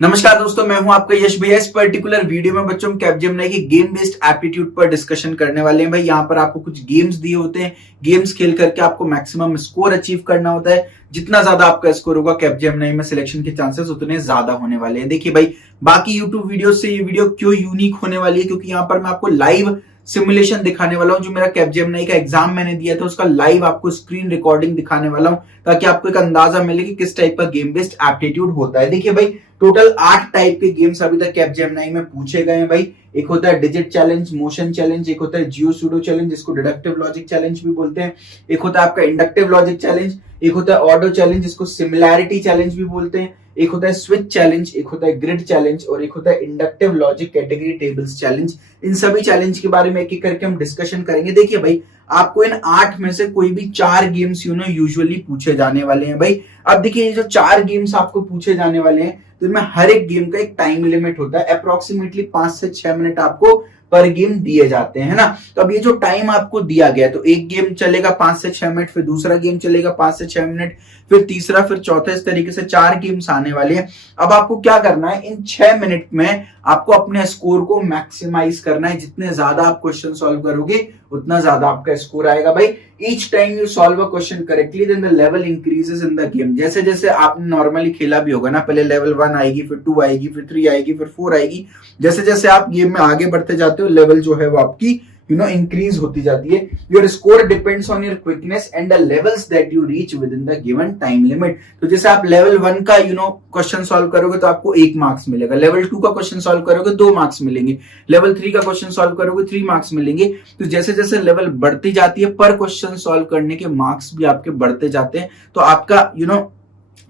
नमस्कार दोस्तों, मैं हूं आपका यश भैया। इस पर्टिकुलर वीडियो में बच्चों हम कैपजेमिनी की गेम बेस्ड एप्टीट्यूड पर डिस्कशन करने वाले हैं। भाई यहाँ पर आपको कुछ गेम्स दिए होते हैं, गेम्स खेल करके आपको मैक्सिमम स्कोर अचीव करना होता है। जितना ज्यादा आपका स्कोर होगा कैपजेमिनी में सिलेक्शन के चांसेस उतने ज्यादा होने वाले हैं। देखिए भाई, बाकी यूट्यूब वीडियो से ये वीडियो क्यों यूनिक होने वाली है, क्योंकि यहाँ पर मैं आपको लाइव सिमुलेशन दिखाने वाला हूं। जो मेरा कैपजेमिनी का एग्जाम मैंने दिया था उसका लाइव आपको स्क्रीन रिकॉर्डिंग दिखाने वाला हूं, ताकि आपको एक अंदाजा मिले कि किस टाइप का गेम बेस्ड एप्टीट्यूड होता है। देखिए भाई, टोटल 8 टाइप के गेम्स अभी तक कैपजेमिनी में पूछे गए हैं। भाई एक होता है डिजिट चैलेंज, मोशन चैलेंज, एक होता है जियो सूडो चैलेंज जिसको डिडक्टिव लॉजिक चैलेंज भी बोलते हैं, एक होता है आपका इंडक्टिव लॉजिक चैलेंज, एक होता है ऑडो चैलेंज जिसको सिमिलैरिटी चैलेंज भी बोलते हैं, एक होता है स्विच चैलेंज, एक होता है ग्रिड चैलेंज और एक होता है inductive logic category tables challenge. इन सभी चैलेंज के बारे में एक एक करके हम डिस्कशन करेंगे। देखिए भाई, आपको इन 8 में से कोई भी 4 गेम्स यूजुअली पूछे जाने वाले हैं। भाई अब देखिए, ये जो 4 गेम्स आपको पूछे जाने वाले हैं तो इनमें हर एक गेम का एक टाइम लिमिट होता है। अप्रोक्सीमेटली 5 से 6 मिनट आपको पर गेम दिए जाते हैं, है ना। तो अब ये जो टाइम आपको दिया गया है, तो एक गेम चलेगा 5 से 6 मिनट, फिर दूसरा गेम चलेगा 5 से 6 मिनट, फिर तीसरा, फिर चौथा, इस तरीके से 4 गेम्स आने वाले हैं। अब आपको क्या करना है, इन 6 मिनट में आपको अपने स्कोर को मैक्सिमाइज करना है। जितने ज्यादा आप क्वेश्चन सॉल्व करोगे उतना ज्यादा आपका स्कोर आएगा। भाई each time you solve a question correctly then the level increases in the game. जैसे जैसे आपने नॉर्मली खेला भी होगा ना, पहले लेवल 1 आएगी, फिर 2 आएगी, फिर 3 आएगी, फिर 4 आएगी। जैसे जैसे आप गेम में आगे बढ़ते जाते हो, लेवल जो है वो आपकी इंक्रीज होती जाती है। Your score depends on your quickness and the levels that you reach with in the given time limit. तो जैसे आप लेवल 1 का क्वेश्चन सॉल्व करोगे तो आपको 1 मार्क्स मिलेगा, लेवल 2 का क्वेश्चन सॉल्व करोगे 2 मार्क्स मिलेंगे, लेवल 3 का क्वेश्चन सॉल्व करोगे 3 मार्क्स मिलेंगे। तो जैसे जैसे लेवल बढ़ती जाती है, पर क्वेश्चन सॉल्व करने के मार्क्स भी आपके बढ़ते जाते हैं। तो आपका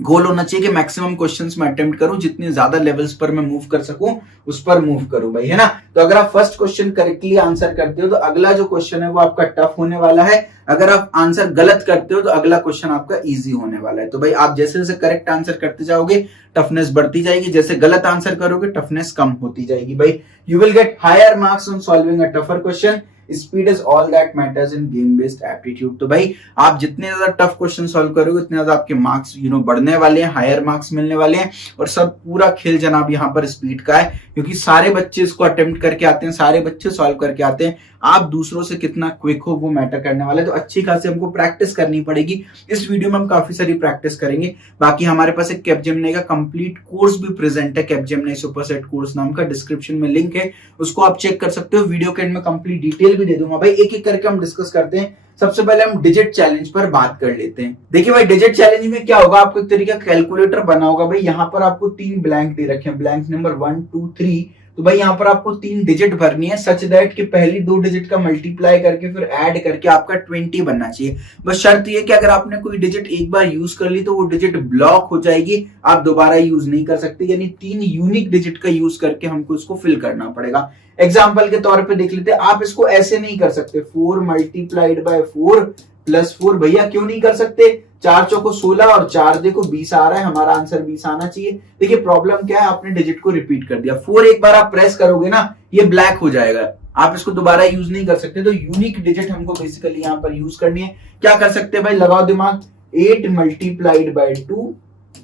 गोल होना चाहिए कि मैक्सिमम क्वेश्चंस में अटेम्प्ट करूं, जितने ज्यादा लेवल्स पर मैं मूव कर सकूं उस पर मूव करूं भाई, है ना। तो अगर आप फर्स्ट क्वेश्चन करेक्टली आंसर करते हो तो अगला जो क्वेश्चन है वो आपका टफ होने वाला है। अगर आप आंसर गलत करते हो तो अगला क्वेश्चन आपका इजी होने वाला है। तो भाई आप जैसे जैसे करेक्ट आंसर करते जाओगे टफनेस बढ़ती जाएगी, जैसे गलत आंसर करोगे टफनेस कम होती जाएगी। भाई you will get higher marks on solving a tougher question. Speed is all that matters in game based aptitude. तो भाई आप जितने ज्यादा टफ क्वेश्चन सॉल्व करोगे उतने ज्यादा आपके मार्क्स बढ़ने वाले हैं, हायर मार्क्स मिलने वाले हैं। और सब पूरा खेल जनाब यहाँ पर स्पीड का है, क्योंकि सारे बच्चे इसको अटेम्प्ट करके आते हैं, सारे बच्चे सॉल्व करके आते हैं। आप दूसरों से कितना क्विक हो वो मैटर करने वाला है। तो अच्छी खासी हमको प्रैक्टिस करनी पड़ेगी। इस वीडियो में हम काफी सारी प्रैक्टिस करेंगे। बाकी हमारे पास एक कैपजेमिनी का कंप्लीट कोर्स भी प्रेजेंट है, कैपजेमिनी सुपरसेट कोर्स नाम का, डिस्क्रिप्शन में लिंक है, उसको आप चेक कर सकते हो। वीडियो के एंड में कंप्लीट डिटेल भी दे दूंगा। भाई एक एक करके हम डिस्कस करते हैं। सबसे पहले हम डिजिट चैलेंज पर बात कर लेते हैं। देखिए भाई, डिजिट चैलेंज में क्या होगा, आपको एक तरीके का कैलकुलेटर बना होगा। भाई यहाँ पर आपको 3 ब्लैंक दे रखे हैं, ब्लैंक नंबर 1 2 3। तो भाई यहाँ पर आपको 3 डिजिट भरनी है, सच दैट कि पहली 2 डिजिट का मल्टीप्लाई करके फिर ऐड करके आपका 20 बनना चाहिए। बस शर्त ये कि अगर आपने कोई डिजिट एक बार यूज कर ली तो वो डिजिट ब्लॉक हो जाएगी, आप दोबारा यूज नहीं कर सकते। यानी 3 यूनिक डिजिट का यूज करके हमको इसको फिल करना पड़ेगा। एग्जाम्पल के तौर पे देख लेते हैं, आप इसको ऐसे नहीं कर सकते 4 मल्टीप्लाइड बाय 4 प्लस 4। भैया क्यों नहीं कर सकते, 4 चौको 16 और 4 देखो 20 आ रहा है, हमारा आंसर 20 आना चाहिए। देखिए प्रॉब्लम क्या है, आपने डिजिट को रिपीट कर दिया। 4 एक बार आप प्रेस करोगे ना, ये ब्लैक हो जाएगा, आप इसको दोबारा यूज नहीं कर सकते। तो यूनिक डिजिट हमको बेसिकली यहाँ पर यूज करनी है। क्या कर सकते हैं भाई, लगाओ दिमाग, 8 मल्टीप्लाइड बाय 2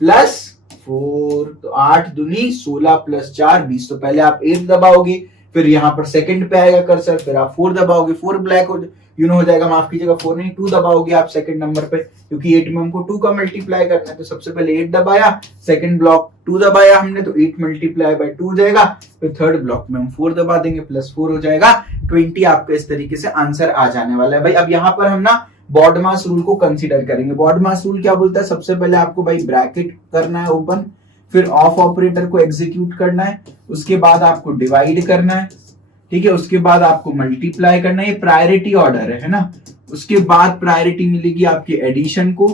प्लस 4। तो 8 दूनी 16 प्लस 4 20। तो पहले आप 8 दबाओगे, फिर यहाँ पर सेकंड पे आएगा कर्सर, फिर आप 4 दबाओगे, 4 ब्लैक हो जाएगा, माफ कीजिएगा 4 नहीं 2 दबाओगे आप सेकंड नंबर पे, क्योंकि 8 में हमको 2 का मल्टीप्लाई करना है। तो सबसे पहले 8 दबाया, सेकंड ब्लॉक 2 दबाया हमने, तो 8 मल्टीप्लाई बाय 2 हो जाएगा। फिर थर्ड ब्लॉक में हम 4 दबा देंगे, प्लस 4 हो जाएगा 20। आपका इस तरीके से आंसर आ जाने वाला है। भाई अब यहाँ पर हम ना बॉडमास रूल को कंसिडर करेंगे। बॉडमास रूल क्या बोलता है, सबसे पहले आपको भाई ब्रैकेट करना है ओपन, फिर ऑफ ऑपरेटर को एग्जीक्यूट करना है, उसके बाद आपको डिवाइड करना है, ठीक है, उसके बाद आपको मल्टीप्लाई करना है। ये प्रायोरिटी ऑर्डर है ना। उसके बाद प्रायोरिटी मिलेगी आपकी एडिशन को,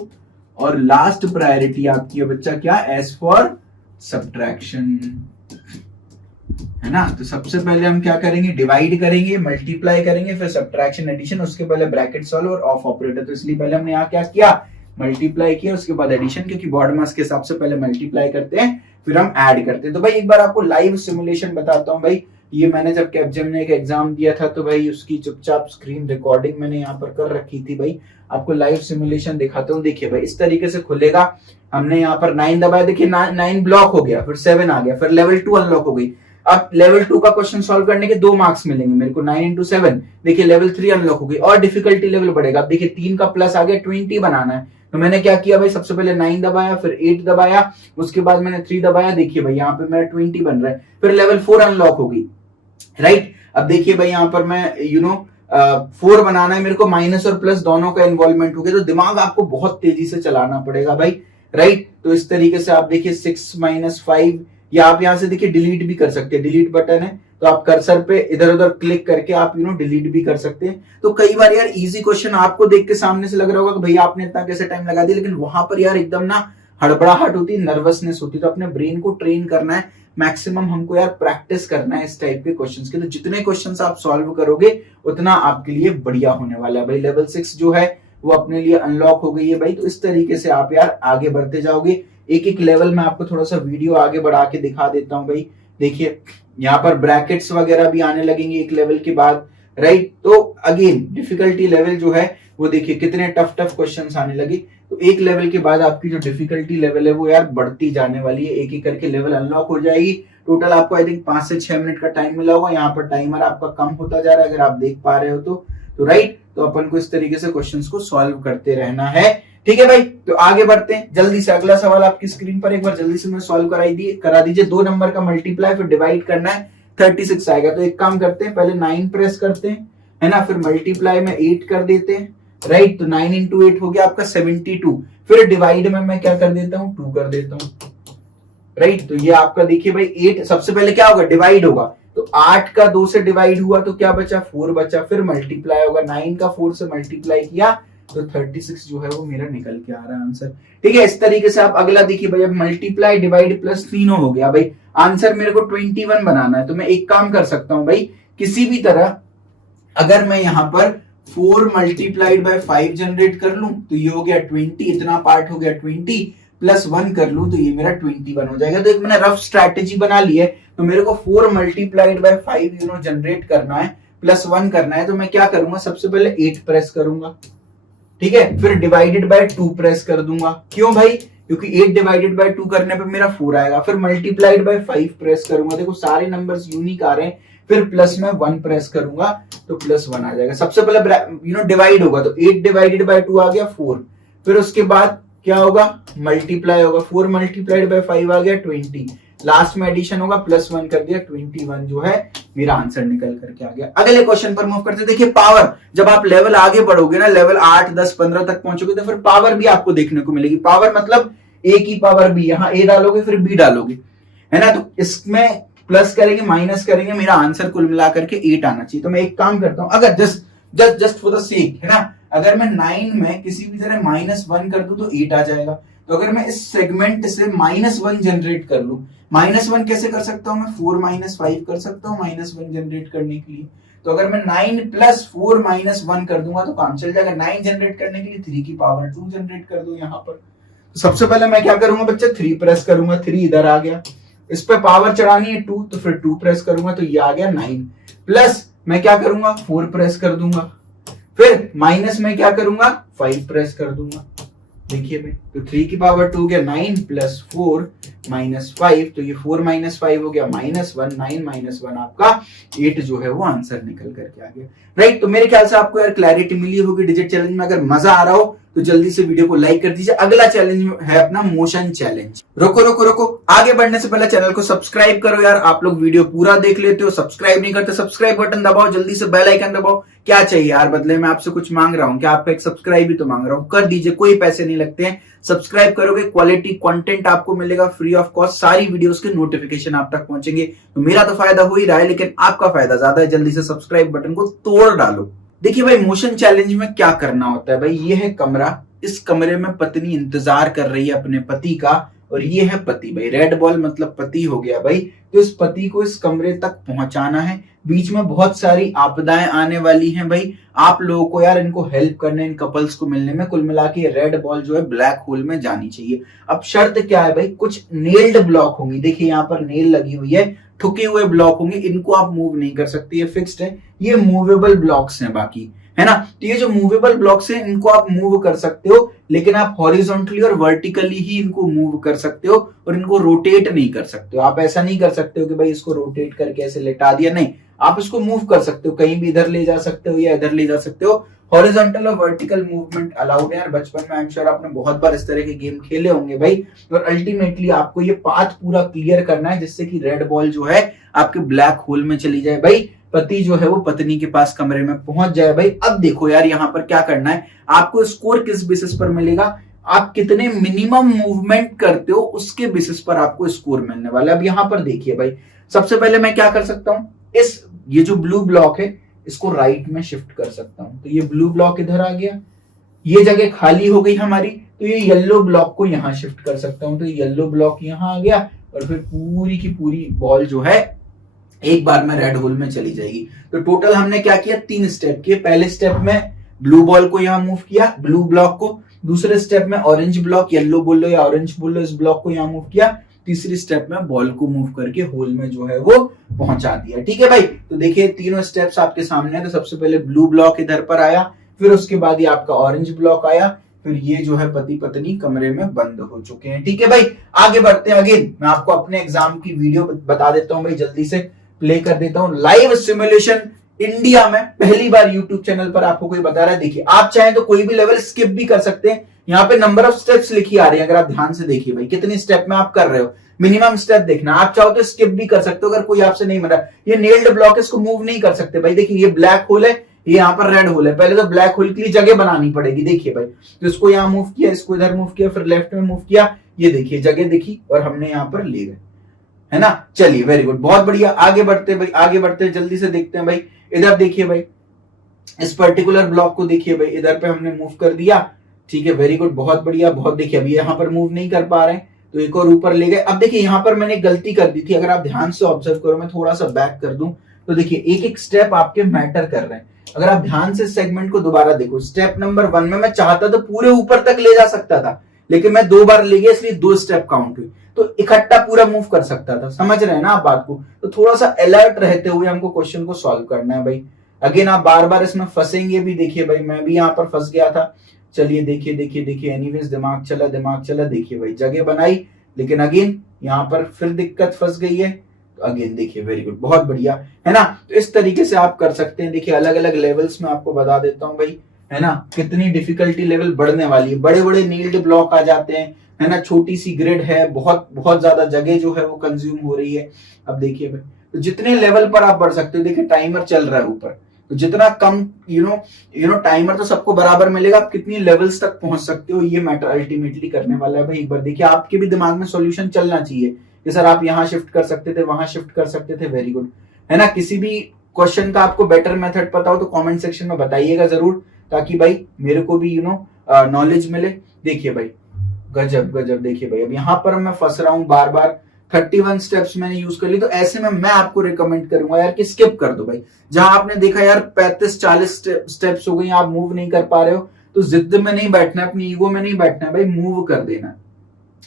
और लास्ट प्रायोरिटी आपकी है बच्चा क्या, एस फॉर सब्ट्रैक्शन, है ना। तो सबसे पहले हम क्या करेंगे, डिवाइड करेंगे, मल्टीप्लाई करेंगे, फिर सब्ट्रैक्शन एडिशन, उसके पहले ब्रैकेट सॉल्व और ऑफ ऑपरेटर। तो इसलिए पहले हमने यहाँ क्या किया, मल्टीप्लाई किया, उसके बाद एडिशन, क्योंकि बॉड मास के हिसाब से पहले मल्टीप्लाई करते हैं फिर हम ऐड करते हैं। तो भाई एक बार आपको लाइव सिमुलेशन बताता हूं। भाई ये मैंने जब कैपजेमिनी का एग्जाम दिया था तो भाई उसकी चुपचाप स्क्रीन रिकॉर्डिंग मैंने यहाँ पर कर रखी थी भाई। आपको लाइव सिमुलेशन दिखाता हूँ। देखिए भाई इस तरीके से खुलेगा। हमने यहाँ पर 9 दबाया, देखिए 9 ब्लॉक हो गया, फिर 7 आ गया, फिर लेवल 2 अनलॉक हो गई। अब लेवल 2 का क्वेश्चन सॉल्व करने के 2 मार्क्स मिलेंगे मेरे को, 9 into 7। देखिए लेवल 3 अनलॉक हो गई और डिफिकल्टी लेवल बढ़ेगा। अब देखिए 3 का प्लस आ गया, 20 बनाना है। तो मैंने क्या किया भाई, सबसे पहले 9 दबाया, फिर 8 दबाया, उसके बाद मैंने 3 दबाया। देखिए भाई यहाँ पे मेरा 20 बन रहा है। फिर लेवल 4 अनलॉक हो गई, राइट। अब देखिए भाई यहाँ पर मैं 4 बनाना है मेरे को, माइनस और प्लस दोनों का इन्वॉल्वमेंट हो गया। तो दिमाग आपको बहुत तेजी से चलाना पड़ेगा भाई, राइट। तो इस तरीके से आप देखिए 6 - 5, या आप यहाँ से देखिए डिलीट भी कर सकते हैं, डिलीट बटन है तो आप कर्सर पे इधर उधर क्लिक करके आप डिलीट भी कर सकते हैं। तो कई बार यार इजी क्वेश्चन आपको देख के सामने से लग रहा होगा कि भैया आपने इतना कैसे टाइम लगा दिया, लेकिन वहां पर यार एकदम ना हड़बड़ाहट होती है, नर्वसनेस होती है। तो अपने ब्रेन को ट्रेन करना है, मैक्सिमम हमको यार प्रैक्टिस करना है इस टाइप के क्वेश्चंस की। तो जितने क्वेश्चंस आप सॉल्व करोगे उतना आपके लिए बढ़िया होने वाला है भाई। लेवल 6 जो है वो अपने लिए अनलॉक हो गई है भाई। तो इस तरीके से आप यार आगे बढ़ते जाओगे। एक एक लेवल में आपको थोड़ा सा वीडियो आगे बढ़ा के दिखा देता हूं भाई। देखिए यहाँ पर ब्रैकेट्स वगैरह भी आने लगेंगे एक लेवल के बाद, राइट। तो अगेन डिफिकल्टी लेवल जो है वो देखिए कितने टफ क्वेश्चंस आने लगे। तो एक लेवल के बाद आपकी जो डिफिकल्टी लेवल है वो यार बढ़ती जाने वाली है, एक एक करके लेवल अनलॉक हो जाएगी। टोटल आपको आई थिंक 5 से 6 मिनट का टाइम मिला होगा। यहाँ पर टाइमर आपका कम होता जा रहा है, अगर आप देख पा रहे हो तो राइट। तो अपन को इस तरीके से क्वेश्चंस को सॉल्व करते रहना है, ठीक है भाई। तो आगे बढ़ते हैं जल्दी से। अगला सवाल आपकी स्क्रीन पर एक बार जल्दी से मैं सॉल्व करा दीजिए। 2 नंबर का मल्टीप्लाई फिर डिवाइड करना है, 36 आएगा। तो एक काम करते हैं, पहले 9 प्रेस करते हैं, है ना, फिर मल्टीप्लाई में 8 कर देते हैं, राइट। तो 9 into 8 हो गया आपका 72। फिर डिवाइड में मैं क्या कर देता हूं, 2 कर देता हूं, राइट। तो ये आपका देखिए भाई 8 सबसे पहले क्या होगा, डिवाइड होगा। तो 8 का 2 से डिवाइड हुआ तो क्या बचा, 4 बचा। फिर मल्टीप्लाई होगा, 9 का 4 से मल्टीप्लाई किया तो 36 जो है वो मेरा निकल के आ रहा है आंसर, ठीक है। इस तरीके से आप अगला देखिए भाई, अब मल्टीप्लाई डिवाइड प्लस तीनों हो गया भाई। आंसर मेरे को 21 बनाना है। तो मैं एक काम कर सकता हूं भाई, किसी भी तरह अगर मैं यहां पर 4 मल्टीप्लाइड बाय 5 जनरेट कर लूं तो ये हो गया 20, इतना पार्ट हो गया 20, प्लस 1 कर लूं तो ये मेरा 21 हो जाएगा। तो एक मैंने रफ स्ट्रैटेजी बना ली है। तो मेरे को 4 मल्टीप्लाइड बाय 5 जनरेट करना है, प्लस 1 करना है। तो मैं क्या करूंगा, सबसे पहले 8 प्रेस करूंगा, ठीक है। फिर डिवाइडेड बाय 2 प्रेस कर दूंगा। क्यों भाई, क्योंकि 8 डिवाइडेड बाय 2 करने पे मेरा 4 आएगा। फिर मल्टीप्लाइड बाय 5 प्रेस करूंगा, देखो सारे नंबर्स यूनिक आ रहे हैं। फिर प्लस में 1 प्रेस करूंगा तो प्लस 1 आ जाएगा। सबसे पहले डिवाइड होगा तो 8 डिवाइडेड बाय 2 आ गया 4। फिर उसके बाद क्या होगा, मल्टीप्लाई होगा, 4 मल्टीप्लाइड बाय 5 आ गया 20। लास्ट में एडिशन होगा, प्लस 1 कर दिया, 21 जो है मेरा आंसर निकल करके आ गया। अगले क्वेश्चन पर मूव करते हैं। देखिए पावर, जब आप लेवल आगे बढ़ोगे ना, लेवल 8, 10, 15 तक पहुंचोगे तो फिर पावर भी आपको देखने को मिलेगी। पावर मतलब ए की पावर बी, यहाँ ए डालोगे फिर बी डालोगे, है ना। तो इसमें प्लस करेंगे माइनस करेंगे, मेरा आंसर कुल मिलाकर के 8 आना चाहिए। तो मैं एक काम करता हूं, अगर जस्ट फॉर द सेक, है ना, अगर मैं 9 में किसी भी तरह -1 कर दूं तो 8 आ जाएगा। तो अगर मैं इस सेगमेंट से -1 जनरेट कर लूं, -1 कैसे कर सकता हूं मैं, 4 - 5 कर सकता हूं -1 जनरेट करने के लिए। तो अगर मैं 9 + 4 - 1 कर दूंगा तो काम चल जाएगा। 9 जनरेट करने के लिए 3 की पावर 2 जनरेट कर दो यहाँ पर। तो सबसे पहले मैं क्या करूंगा बच्चा, 3 प्रेस करूंगा, 3 इधर आ गया। इस पे पावर चढ़ानी है 2, तो फिर 2 प्रेस करूंगा तो ये आ गया 9। प्लस मैं क्या करूंगा, 4 प्रेस कर दूंगा। फिर माइनस में क्या करूंगा, 5 प्रेस कर दूंगा। देखिए भाई, तो 3 की पावर 2 हो गया 9 + 4 - 5, तो ये 4 - 5 हो गया -1, 9 - 1 आपका 8 जो है वो आंसर निकल करके आ गया, राइट। तो मेरे ख्याल से आपको यार क्लैरिटी मिली होगी डिजिट चैलेंज में। अगर मजा आ रहा हो तो जल्दी से वीडियो को लाइक कर दीजिए। अगला चैलेंज है अपना मोशन चैलेंज। रोको, आगे बढ़ने से पहले चैनल को सब्सक्राइब करो यार। आप लोग वीडियो पूरा देख लेते हो, सब्सक्राइब नहीं करते, सब्सक्राइब बटन दबाओ, जल्दी से बेल आइकन दबाओ। क्या चाहिए यार, बदले में आपसे कुछ मांग रहा हूं क्या, आपका एक सब्सक्राइब भी तो मांग रहा हूं, कर दीजिए, कोई पैसे नहीं लगते हैं। सब्सक्राइब करोगे, क्वालिटी कंटेंट आपको मिलेगा फ्री ऑफ कॉस्ट, सारी वीडियोस के नोटिफिकेशन आप तक पहुंचेंगे। तो मेरा तो फायदा हो ही रहा है, लेकिन आपका फायदा ज्यादा है। जल्दी से सब्सक्राइब बटन को तोड़ डालो। देखिए भाई, मोशन चैलेंज में क्या करना होता है भाई, ये है कमरा। इस कमरे में पत्नी इंतजार कर रही है अपने पति का और ये है पति भाई। रेड बॉल मतलब पति हो गया भाई। तो इस पति को इस कमरे तक पहुंचाना है। बीच में बहुत सारी आपदाएं आने वाली हैं भाई। आप लोगों को यार इनको हेल्प करने, इन कपल्स को मिलने में, कुल मिला के रेड बॉल जो है ब्लैक होल में जानी चाहिए। अब शर्त क्या है भाई, कुछ नेल्ड ब्लॉक होंगी। देखिए यहाँ पर नेल लगी हुई है, ठुके हुए ब्लॉक होंगे, इनको आप मूव नहीं कर सकते, ये फिक्स्ड है। ये मूवेबल ब्लॉक्स हैं बाकी, है ना। तो ये जो मूवेबल ब्लॉक्स हैं इनको आप मूव कर सकते हो, लेकिन आप हॉरिजॉन्टली और वर्टिकली ही इनको मूव कर सकते हो, और इनको रोटेट नहीं कर सकते हो। आप ऐसा नहीं कर सकते हो कि भाई इसको रोटेट करके ऐसे लेटा दिया, नहीं, आप इसको मूव कर सकते हो, कहीं भी इधर ले जा सकते हो या इधर ले जा सकते हो। हॉरिजॉन्टल और वर्टिकल मूवमेंट अलाउड है यार। बचपन में आई एम श्योर आपने बहुत बार इस तरह के गेम खेले होंगे भाई। और अल्टीमेटली आपको ये पाथ पूरा क्लियर करना है जिससे कि रेड बॉल जो है आपके ब्लैक होल में चली जाए भाई, पति जो है वो पत्नी के पास कमरे में पहुंच जाए भाई। अब देखो यार यहाँ पर क्या करना है, आपको स्कोर किस बेसिस पर मिलेगा, आप कितने मिनिमम मूवमेंट करते हो उसके बेसिस पर आपको स्कोर मिलने वाला है। अब यहाँ पर देखिए भाई, सबसे पहले मैं क्या कर सकता हूँ, ये जो ब्लू ब्लॉक है इसको राइट में शिफ्ट कर सकता हूं। तो ये ब्लू ब्लॉक इधर आ गया, ये जगह खाली हो गई हमारी, तो ये येलो ब्लॉक को यहां शिफ्ट कर सकता हूं। तो येलो ब्लॉक यहां आ गया, और फिर पूरी की पूरी बॉल जो है एक बार में रेड होल में चली जाएगी। तो टोटल हमने क्या किया, 3 स्टेप किए। पहले स्टेप में ब्लू बॉल को यहां मूव किया, ब्लू ब्लॉक को। दूसरे स्टेप में ऑरेंज ब्लॉक, येलो बोल लो या ऑरेंज बोल लो, इस ब्लॉक को यहां मूव किया। तीसरी स्टेप में बॉल को मूव करके होल में जो है वो पहुंचा दिया। ठीक है भाई, तो देखिए तीनों स्टेप्स आपके सामने है। तो सबसे पहले ब्लू ब्लॉक इधर पर आया, फिर उसके बाद ये आपका ऑरेंज ब्लॉक आया, फिर ये जो है पति पत्नी कमरे में बंद हो चुके हैं। ठीक है भाई, आगे बढ़ते हैं। अगेन मैं आपको अपने एग्जाम की वीडियो बता देता हूं भाई, जल्दी से प्ले कर देता हूं। लाइव सिमुलेशन इंडिया में पहली बार यूट्यूब चैनल पर आपको कोई बता रहा है। देखिए आप चाहें तो कोई भी लेवल स्किप भी कर सकते हैं। यहाँ पे नंबर ऑफ स्टेप्स लिखी आ रही है, अगर आप ध्यान से देखिए भाई कितनी स्टेप में आप कर रहे हो, मिनिमम स्टेप देखना। आप चाहो तो स्किप भी कर सकते हो अगर कोई आपसे नहीं मिला। ये नेल्ड ब्लॉक है, इसको मूव नहीं कर सकते भाई। देखिए ये ब्लैक होल है, ये यहाँ पर रेड होल है। पहले तो ब्लैक होल के लिए जगह बनानी पड़ेगी। देखिए भाई, तो इसको यहाँ मूव किया, इसको इधर मूव किया, फिर लेफ्ट में मूव किया, ये देखिए जगह दिखी और हमने यहाँ पर ले गए, है ना। चलिए वेरी गुड, बहुत बढ़िया। आगे बढ़ते भाई, आगे बढ़ते जल्दी से देखते हैं भाई। इधर देखिए भाई, इस पर्टिकुलर ब्लॉक को देखिए भाई, इधर पे हमने मूव कर दिया। ठीक है, वेरी गुड, बहुत बढ़िया। बहुत देखिए अभी यहाँ पर मूव नहीं कर पा रहे हैं, तो एक और ऊपर ले गए। अब देखिए यहाँ पर मैंने गलती कर दी थी, अगर आप ध्यान से ऑब्जर्व करो, मैं थोड़ा सा बैक कर दूं तो देखिए एक एक स्टेप आपके मैटर कर रहे हैं। अगर आप ध्यान से सेगमेंट को दोबारा देखो, स्टेप नंबर 1 में मैं चाहता तो पूरे ऊपर तक ले जा सकता था, लेकिन मैं 2 बार ले गया, इसलिए 2 स्टेप काउंट हुई, तो इकट्ठा पूरा मूव कर सकता था। समझ रहे हैं ना आप बात को। तो थोड़ा सा अलर्ट रहते हुए हमको क्वेश्चन को सॉल्व करना है भाई। अगेन आप बार बार इसमें फंसेंगे भी। देखिए भाई मैं भी यहाँ पर फंस गया था। चलिए देखिए देखिए देखिए, एनीवेज दिमाग चला दिमाग चला। देखिए भाई जगह बनाई, लेकिन अगेन यहाँ पर फिर दिक्कत फंस गई है। तो अगेन देखिए, वेरी गुड, बहुत बढ़िया, है ना। तो इस तरीके से आप कर सकते हैं। देखिए अलग अलग लेवल्स में आपको बता देता हूँ भाई, है ना, कितनी डिफिकल्टी लेवल बढ़ने वाली है। बड़े बड़े नील्ड ब्लॉक आ जाते हैं, है ना, छोटी सी ग्रिड है, बहुत बहुत ज्यादा जगह जो है वो कंज्यूम हो रही है। अब देखिए भाई, तो जितने लेवल पर आप बढ़ सकते हो, देखिए टाइमर चल रहा है ऊपर, तो जितना कम यू नो टाइमर तो सबको बराबर मिलेगा, आप कितनी लेवल्स तक पहुंच सकते हो ये मैटर अल्टीमेटली करने वाला है भाई। एक बार देखिए, आपके भी दिमाग में सॉल्यूशन चलना चाहिए कि सर आप यहाँ शिफ्ट कर सकते थे, वहां शिफ्ट कर सकते थे। वेरी गुड, है ना। किसी भी क्वेश्चन का आपको बेटर मेथड पता हो तो कमेंट सेक्शन में बताइएगा जरूर, ताकि भाई मेरे को भी नॉलेज मिले। देखिए भाई गजब गजब। देखिए भाई अब यहाँ पर मैं फंस रहा हूँ बार बार। 31 स्टेप्स मैंने यूज कर ली, तो ऐसे में मैं आपको रिकमेंड करूंगा यार कि स्किप कर दो भाई। जहां आपने देखा यार 35-40 स्टेप्स हो गई, आप मूव नहीं कर पा रहे हो, तो जिद में नहीं बैठना है, अपनी ईगो में नहीं बैठना है भाई, मूव कर देना,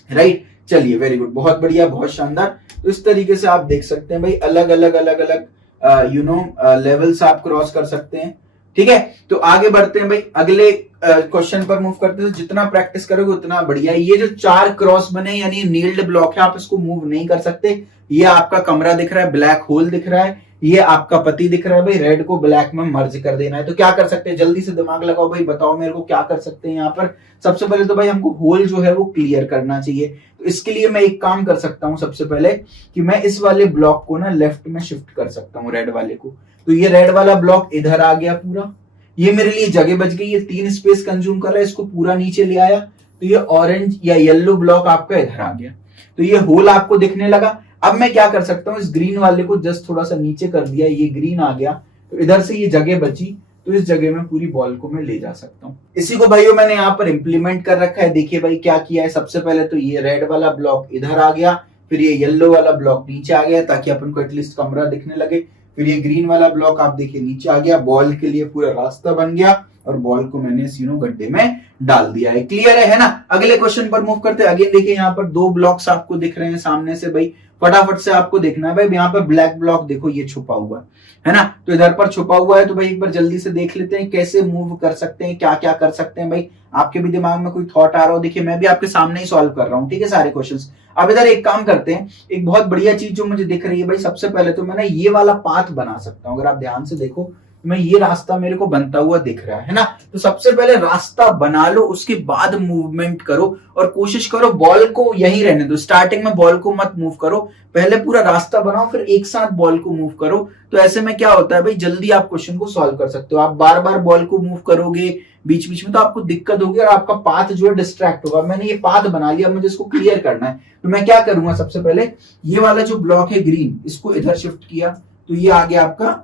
राइट। चलिए वेरी गुड, बहुत बढ़िया, बहुत शानदार। तो इस तरीके से आप देख सकते हैं भाई, अलग अलग अलग अलग लेवल्स आप क्रॉस कर सकते हैं। ठीक है, तो आगे बढ़ते हैं भाई, अगले क्वेश्चन पर मूव करते हैं। जितना प्रैक्टिस करोगे उतना बढ़िया। ये जो 4 क्रॉस बने यानी नील्ड ब्लॉक है, आप इसको मूव नहीं कर सकते। ये आपका कमरा दिख रहा है, ब्लैक होल दिख रहा है, ये आपका पति दिख रहा है भाई। रेड को ब्लैक में मर्ज कर देना है, तो क्या कर सकते हैं, जल्दी से दिमाग लगाओ भाई, बताओ मेरे को क्या कर सकते हैं यहाँ पर। सबसे पहले तो भाई हमको होल जो है वो क्लियर करना चाहिए। तो इसके लिए मैं एक काम कर सकता हूँ, सबसे पहले कि मैं इस वाले ब्लॉक को ना लेफ्ट में शिफ्ट कर सकता हूँ, रेड वाले को। तो ये रेड वाला ब्लॉक इधर आ गया पूरा, ये मेरे लिए जगह बच गई। ये 3 स्पेस कंज्यूम कर रहा है, इसको पूरा नीचे ले आया, तो ये ऑरेंज या येलो ब्लॉक आपका इधर आ गया। तो ये होल आपको दिखने लगा। अब मैं क्या कर सकता हूँ, इस ग्रीन वाले को जस्ट थोड़ा सा नीचे कर दिया, ये ग्रीन आ गया, तो इधर से ये जगह बची, तो इस जगह में पूरी बॉल को मैं ले जा सकता हूँ। इसी को भाइयों मैंने यहाँ पर इंप्लीमेंट कर रखा है। देखिए भाई क्या किया है, सबसे पहले तो ये रेड वाला ब्लॉक इधर आ गया, फिर ये येलो वाला ब्लॉक नीचे आ गया ताकि अपन को एटलीस्ट कमरा दिखने लगे, फिर ये ग्रीन वाला ब्लॉक आप देखिए नीचे आ गया, बॉल के लिए पूरा रास्ता बन गया और बॉल को मैंने इस गड्ढे में डाल दिया है। क्लियर है ना। अगले क्वेश्चन पर मूव करते हैं। अगेन देखिए यहाँ पर दो ब्लॉक्स आपको दिख रहे हैं सामने से भाई, फटाफट से आपको देखना है भाई। यहाँ पर ब्लैक ब्लॉक देखो ये छुपा हुआ है ना, तो इधर पर छुपा हुआ है, तो भाई एक बार जल्दी से देख लेते हैं कैसे मूव कर सकते हैं, क्या क्या कर सकते हैं भाई। आपके भी दिमाग में कोई थॉट आ रहा हो, देखिए मैं भी आपके सामने ही सॉल्व कर रहा हूँ, ठीक है, सारे क्वेश्चंस। अब इधर एक काम करते हैं, एक बहुत बढ़िया चीज जो मुझे दिख रही है भाई, सबसे पहले तो मैं ना ये वाला पाथ बना सकता हूँ। अगर आप ध्यान से देखो मैं ये रास्ता मेरे को बनता हुआ दिख रहा है ना, तो सबसे पहले रास्ता बना लो, उसके बाद मूवमेंट करो और कोशिश करो बॉल को यहीं रहने दो। स्टार्टिंग में बॉल को मत मूव करो, पहले पूरा रास्ता बनाओ फिर एक साथ बॉल को मूव करो। तो ऐसे में क्या होता है भाई, जल्दी आप क्वेश्चन को सॉल्व कर सकते हो। आप बार बार बॉल को मूव करोगे बीच बीच में तो आपको दिक्कत होगी और आपका पाथ जो है डिस्ट्रैक्ट होगा। मैंने ये पाथ बना लिया, मुझे इसको क्लियर करना है, तो मैं क्या करूंगा, सबसे पहले ये वाला जो ब्लॉक है ग्रीन, इसको इधर शिफ्ट किया तो ये आ गया आपका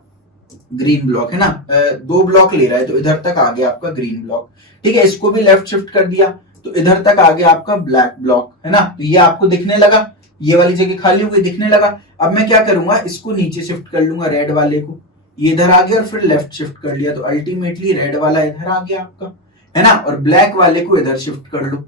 ग्रीन ब्लॉक, है ना। दो ब्लॉक ले रहा है तो इधर तक आ गया आपका ग्रीन ब्लॉक, ठीक है। इसको भी लेफ्ट शिफ्ट कर दिया तो इधर तक आ गया आपका ब्लैक ब्लॉक, है ना। तो ये आपको दिखने लगा, ये वाली जगह खाली हो गई, दिखने लगा। अब मैं क्या करूंगा, इसको नीचे शिफ्ट कर लूंगा, रेड वाले को, ये इधर आ गया और फिर लेफ्ट शिफ्ट कर लिया तो अल्टीमेटली रेड वाला इधर आ गया आपका, है ना। और ब्लैक वाले को इधर शिफ्ट कर लो,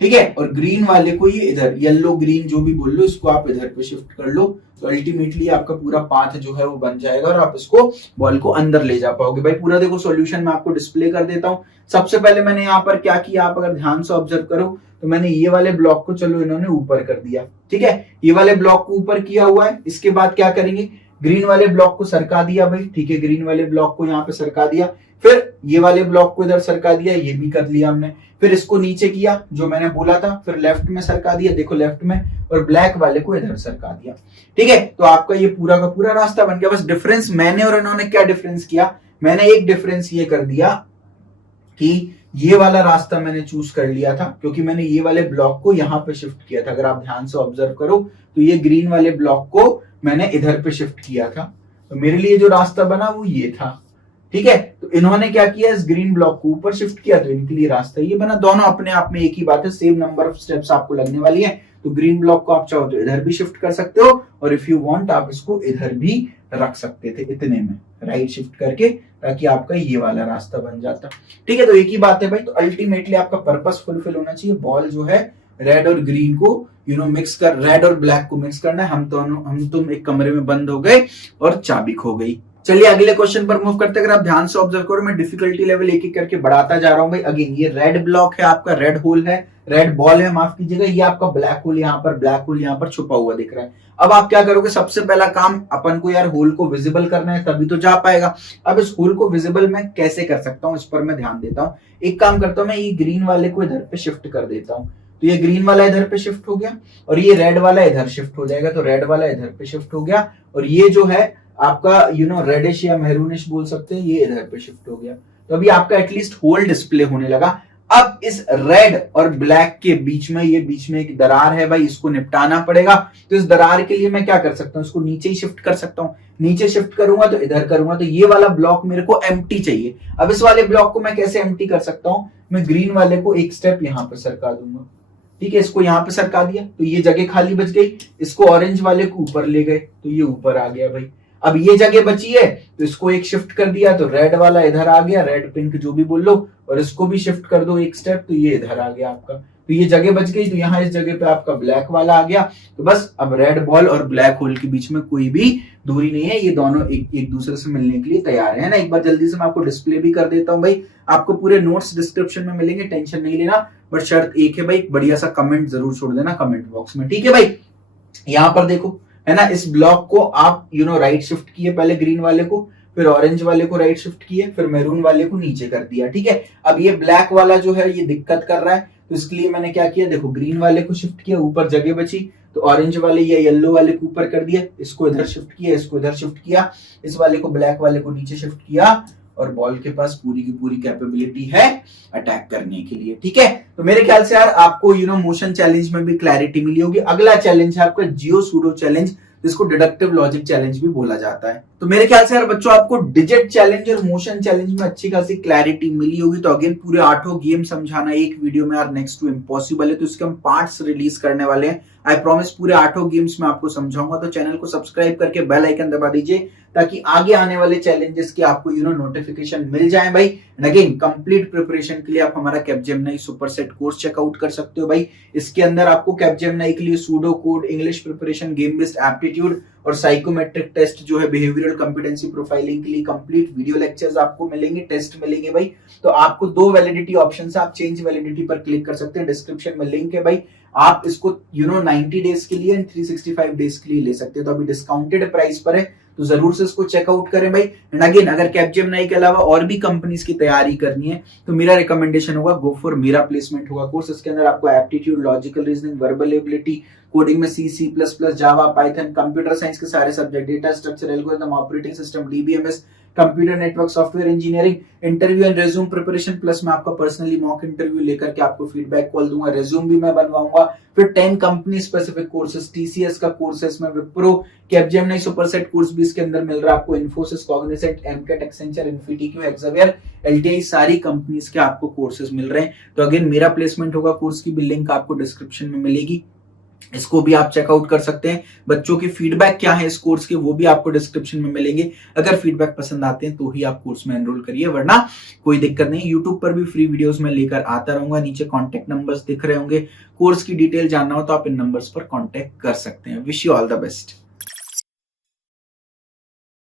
ठीक है, और ग्रीन वाले को ये इधर, येलो ग्रीन जो भी बोल लो, इसको आप इधर पे शिफ्ट कर लो तो अल्टीमेटली आपका पूरा पाथ जो है वो बन जाएगा और आप इसको बॉल को अंदर ले जा पाओगे। भाई पूरा देखो सॉल्यूशन मैं आपको डिस्प्ले कर देता हूं। सबसे पहले मैंने यहाँ पर क्या किया, आप अगर ध्यान से ऑब्जर्व करो तो मैंने ये वाले ब्लॉक को, चलो इन्होंने ऊपर कर दिया, ठीक है, ये वाले ब्लॉक को ऊपर किया हुआ है। इसके बाद क्या करेंगे, ग्रीन वाले ब्लॉक को सरका दिया भाई, ठीक है, ग्रीन वाले ब्लॉक को यहाँ पे सरका दिया, फिर ये वाले ब्लॉक को इधर सरका दिया, ये भी कर लिया हमने, फिर इसको नीचे किया जो मैंने बोला था, फिर लेफ्ट में सरका दिया, देखो लेफ्ट में, और ब्लैक वाले को इधर सरका दिया, ठीक है। तो आपका ये पूरा का पूरा रास्ता बन गया। बस डिफरेंस मैंने और इन्होंने क्या डिफरेंस किया, मैंने एक डिफरेंस ये कर दिया कि ये वाला रास्ता मैंने चूज कर लिया था क्योंकि मैंने ये वाले ब्लॉक को यहाँ पे शिफ्ट किया था। अगर आप ध्यान से ऑब्जर्व करो तो ये ग्रीन वाले ब्लॉक को मैंने इधर पे शिफ्ट किया था, तो मेरे लिए जो रास्ता बना वो ये था, ठीक है। तो इन्होंने क्या किया, इस ग्रीन ब्लॉक को ऊपर शिफ्ट किया तो इनके लिए रास्ता ये बना। दोनों अपने आप में एक ही बात है, सेम नंबर ऑफ स्टेप्स आपको लगने वाली है। तो ग्रीन ब्लॉक को आप चाहो तो इधर भी शिफ्ट कर सकते हो और इफ यू वांट आप इसको इधर भी रख सकते थे, इतने में राइट शिफ्ट करके, ताकि आपका ये वाला रास्ता बन जाता, ठीक है। तो एक ही बात है भाई, तो अल्टीमेटली आपका पर्पस फुलफिल होना चाहिए। बॉल जो है रेड और ग्रीन को मिक्स कर, रेड और ब्लैक को मिक्स करना है। हम तुम एक कमरे में बंद हो गए और चाबी खो गई। चलिए अगले क्वेश्चन पर मूव करते हैं। अगर आप ध्यान से ऑब्जर्व करो मैं डिफिकल्टी लेवल एक एक करके बढ़ाता जा रहा हूं भाई। अगेन ये रेड ब्लॉक है आपका, रेड होल है, रेड बॉल है, माफ कीजिएगा, ये आपका ब्लैक होल यहाँ पर, ब्लैक होल यहाँ पर छुपा हुआ दिख रहा है। अब आप क्या करोगे, सबसे पहला काम अपन को यार होल को विजिबल करना है, तभी तो जा पाएगा। अब इस होल को विजिबल मैं कैसे कर सकता हूँ, इस पर मैं ध्यान देता हूँ। एक काम करता हूँ, मैं ये ग्रीन वाले को इधर पे शिफ्ट कर देता हूँ, तो ये ग्रीन वाला इधर पे शिफ्ट हो गया और ये रेड वाला इधर शिफ्ट हो जाएगा, तो रेड वाला इधर पे शिफ्ट हो गया और ये जो है आपका रेडिश या मैरूनिश बोल सकते हैं, ये इधर पे शिफ्ट हो गया। तो अभी आपका एटलीस्ट होल डिस्प्ले होने लगा। अब इस रेड और ब्लैक के बीच में, ये बीच में एक दरार है भाई, इसको निपटाना पड़ेगा। तो इस दरार के लिए मैं क्या कर सकता हूँ, इसको नीचे ही शिफ्ट कर सकता हूँ। नीचे शिफ्ट करूंगा तो इधर करूंगा, तो ये वाला ब्लॉक मेरे को एम्प्टी चाहिए। अब इस वाले ब्लॉक को मैं कैसे एम्प्टी कर सकता हूँ, मैं ग्रीन वाले को एक स्टेप यहाँ पे सरका दूंगा, ठीक है, इसको यहाँ पे सरका दिया तो ये जगह खाली बच गई। इसको ऑरेंज वाले को ऊपर ले गए तो ये ऊपर आ गया भाई। अब ये जगह बची है तो इसको एक शिफ्ट कर दिया तो रेड वाला इधर आ गया, रेड पिंक जो भी बोल लो, और इसको भी शिफ्ट कर दो एक स्टेप तो ये इधर आ गया आपका। तो ये जगह बच गई, तो यहाँ इस जगह पे आपका ब्लैक वाला आ गया। तो बस अब रेड बॉल और ब्लैक होल के बीच में कोई भी दूरी नहीं है, ये दोनों एक दूसरे से मिलने के लिए तैयार है ना। एक बार जल्दी से मैं आपको डिस्प्ले भी कर देता हूँ भाई, आपको पूरे नोट्स डिस्क्रिप्शन में मिलेंगे, टेंशन नहीं लेना। बट शर्त एक है भाई, बढ़िया सा कमेंट जरूर छोड़ देना कमेंट बॉक्स में, ठीक है भाई। यहाँ पर देखो, है ना, इस ब्लॉक को आप राइट शिफ्ट किए, पहले ग्रीन वाले को, फिर ऑरेंज वाले को राइट शिफ्ट किए, फिर मैरून वाले को नीचे कर दिया, ठीक है। अब ये ब्लैक वाला जो है ये दिक्कत कर रहा है, तो इसके लिए मैंने क्या किया, देखो ग्रीन वाले को शिफ्ट किया, ऊपर जगह बची तो ऑरेंज वाले या येलो वाले को ऊपर कर दिया, इसको इधर शिफ्ट किया, इसको इधर शिफ्ट किया, इस वाले को ब्लैक वाले को नीचे शिफ्ट किया, और बॉल के पास पूरी की पूरी कैपेबिलिटी है अटैक करने के लिए, ठीक है। तो मेरे ख्याल से यार आपको मोशन चैलेंज में भी क्लैरिटी मिली होगी। अगला चैलेंज है आपका जियो सूडो चैलेंज। जिसको डिडक्टिव लॉजिक चैलेंज भी बोला जाता है। तो मेरे ख्याल से यार बच्चों आपको डिजिट चैलेंज और मोशन चैलेंज में अच्छी खासी क्लैरिटी मिली होगी। तो अगेन पूरे 8 गेम समझाना एक वीडियो में यार नेक्स्ट टू इम्पॉसिबल है, तो इसके हम पार्ट्स रिलीज करने वाले हैं। आई प्रॉमिस पूरे 8 गेम्स में आपको समझाऊंगा। तो चैनल को सब्सक्राइब करके बेल आइकन दबा दीजिए ताकि आगे आने वाले चैलेंजेस की आपको नोटिफिकेशन मिल जाए भाई। एंड अगेन कंप्लीट प्रिपरेशन के लिए आप हमारा कैपजेमिनी सुपरसेट कोर्स चेकआउट कर सकते हो भाई। इसके अंदर आपको कैपजेमिनी के लिए pseudo code, English preparation, game based aptitude और साइकोमेट्रिक टेस्ट जो है बिहेवियरल कॉम्पिटेंसी प्रोफाइलिंग के लिए कंप्लीट वीडियो लेक्चर्स आपको मिलेंगे, टेस्ट मिलेंगे भाई। तो आपको 2 वैलिडिटी ऑप्शन है, आप चेंज वैलिडिटी पर क्लिक कर सकते हैं, डिस्क्रिप्शन में लिंक है भाई। आप इसको 90 डेज के लिए एंड 365 डेज के लिए ले सकते हैं। तो अभी डिस्काउंटेड प्राइस पर है, तो जरूर से इसको चेकआउट करें भाई। एंड अगेन अगर कैपजेमिनी के अलावा और भी कंपनीज की तैयारी करनी है तो मेरा रिकमेंडेशन होगा गो फॉर मेरा प्लेसमेंट होगा कोर्स। इसके अंदर आपको aptitude, logical reasoning, verbal ability, coding में सी, C++, जावा, पाइथन, कंप्यूटर साइंस के सारे subject, data structure, algorithm, operating system, DBMS, computer network, software engineering, interview and resume preparation, plus मैं आपका पर्सनली मॉक इंटरव्यू लेकर के आपको फीडबैक कॉल दूंगा, resume भी मैं बनवाऊंगा। फिर 10 कंपनी स्पेसिफिक कोर्सेज, टीसीएस का कोर्स है इसमें, विप्रो, कैपजेमिनी सुपरसेट कोर्स भी इसके अंदर मिल रहा है आपको, Infosys, Cognizant, AMCAT, Accenture, InfyTQ, Xavier, LTI, सारी कंपनीज के आपको कोर्सेज मिल रहे हैं। तो अगेन मेरा प्लेसमेंट होगा कोर्स की भी लिंक आपको डिस्क्रिप्शन में मिलेगी, इसको भी आप चेकआउट कर सकते हैं। बच्चों के फीडबैक क्या है इस कोर्स के वो भी आपको डिस्क्रिप्शन में मिलेंगे। अगर फीडबैक पसंद आते हैं तो ही आप कोर्स में एनरोल करिए, वरना कोई दिक्कत नहीं। यूट्यूब पर भी फ्री वीडियोस में लेकर आता रहूंगा, नीचे कॉन्टेक्ट नंबर्स दिख रहे होंगे। कोर्स की डिटेल जानना हो तो आप इन नंबर्स पर कॉन्टेक्ट कर सकते हैं। Wish you all the best.